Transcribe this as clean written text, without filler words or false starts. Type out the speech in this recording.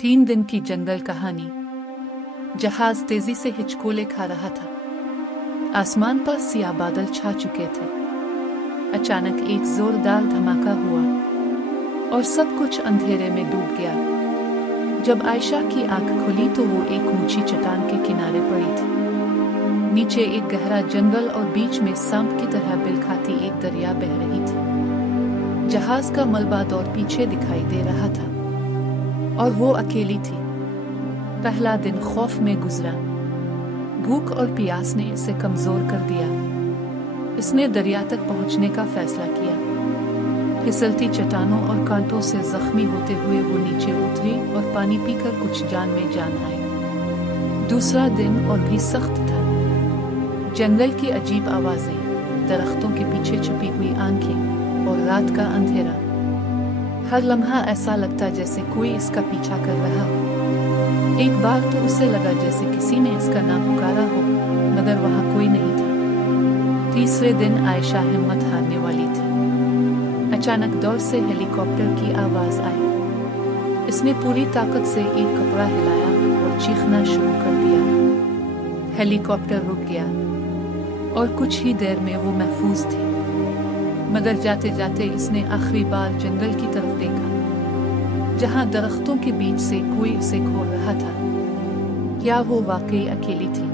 3 दिन की जंगल कहानी। जहाज तेजी से हिचकोले खा रहा था। आसमान पर सियाह बादल छा चुके थे। अचानक एक जोरदार धमाका हुआ और सब कुछ अंधेरे में डूब गया। जब आयशा की आंख खुली तो वो एक ऊंची चट्टान के किनारे पड़ी थी। नीचे एक गहरा जंगल और बीच में सांप की तरह बिल खाती एक दरिया बह रही थी। जहाज का मलबा दौर पीछे दिखाई दे रहा था और वो अकेली थी। पहला दिन खौफ में गुजरा। भूख और प्यास ने इसे कमजोर कर दिया। इसने दरिया तक पहुंचने का फैसला किया। फिसलती चट्टानों और कांटों से जख्मी होते हुए वो नीचे उतरी और पानी पीकर कुछ जान में जान आई। दूसरा दिन और भी सख्त था। जंगल की अजीब आवाजें, दरख्तों के पीछे छुपी हुई आंखें और रात का अंधेरा। हर लम्हा ऐसा लगता जैसे कोई इसका पीछा कर रहा हो। एक बार तो उसे लगा जैसे किसी ने इसका नाम पुकारा हो, मगर वहां कोई नहीं था। तीसरे दिन आयशा हिम्मत हारने वाली थी। अचानक दौर से हेलीकॉप्टर की आवाज आई। इसने पूरी ताकत से एक कपड़ा हिलाया और चीखना शुरू कर दिया। हेलीकॉप्टर रुक गया और कुछ ही देर में वो महफूज थी। मगर जाते जाते इसने आखिरी बार जंगल की तरफ देखा, जहां दरख्तों के बीच से कोई उसे घूर रहा था। क्या वो वाकई अकेली थी?